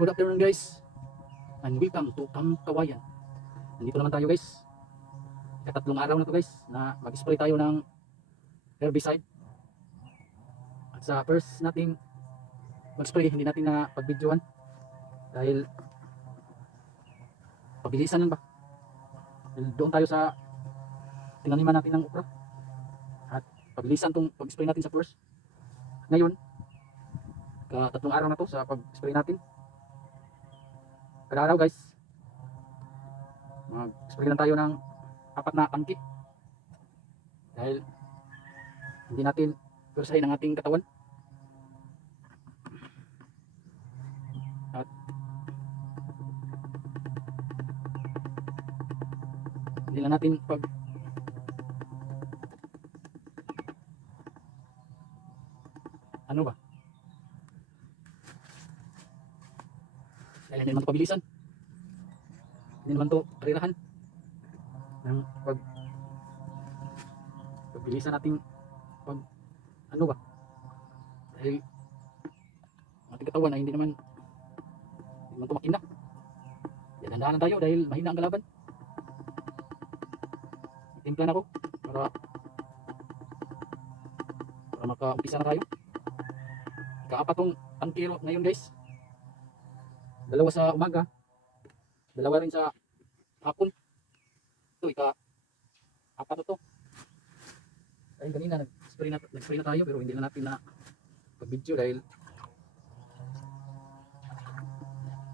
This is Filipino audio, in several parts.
Good afternoon guys, and welcome to Kawayan. Nandito naman tayo guys. Katatlong araw na to guys na mag-spray tayo ng herbicide. At sa first nating mag-spray, hindi natin na pag-videoan dahil pabilisan lang ba. Dahil doon tayo sa tinaniman natin ng okra at pabilisan tong pag-spray natin sa first. Ngayon, katatlong araw na to sa pag-spray natin. Kada araw guys, mag-spray lang tayo ng 4 na tangke dahil hindi natin pursahin ang ating katawan at hindi lang natin pag ano ba dahil hindi naman ito pabilisan, hindi naman ito karirahan ng pagbilisan natin pag ano ba dahil ang ating katawan ay hindi naman ito makina. Yan, handaan tayo dahil mahina ang kalaban. Timpla na ako para makaumpisa na tayo. Ika-4 tangke ngayon guys, 2 sa umaga, 2 rin sa hapon. Ito ika-4 to. Dahil kanina nag-spray na tayo pero hindi na natin na pag-video dahil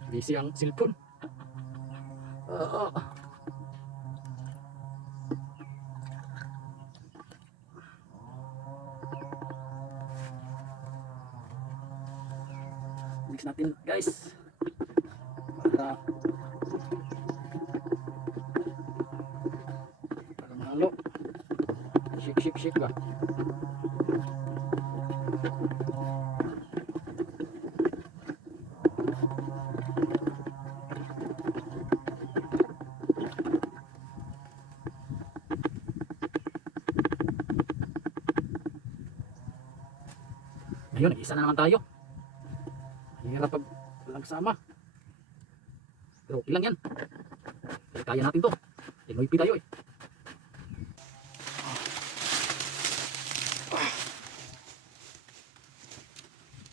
busy ang cellphone. Mix natin guys para mahalo. Shake ba. Ayun, isa na naman tayo. Hirap pag walang kasama. Pero okay lang yan. Kaya natin to. Inoypi tayo eh.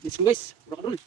Let's go guys. Rock and roll.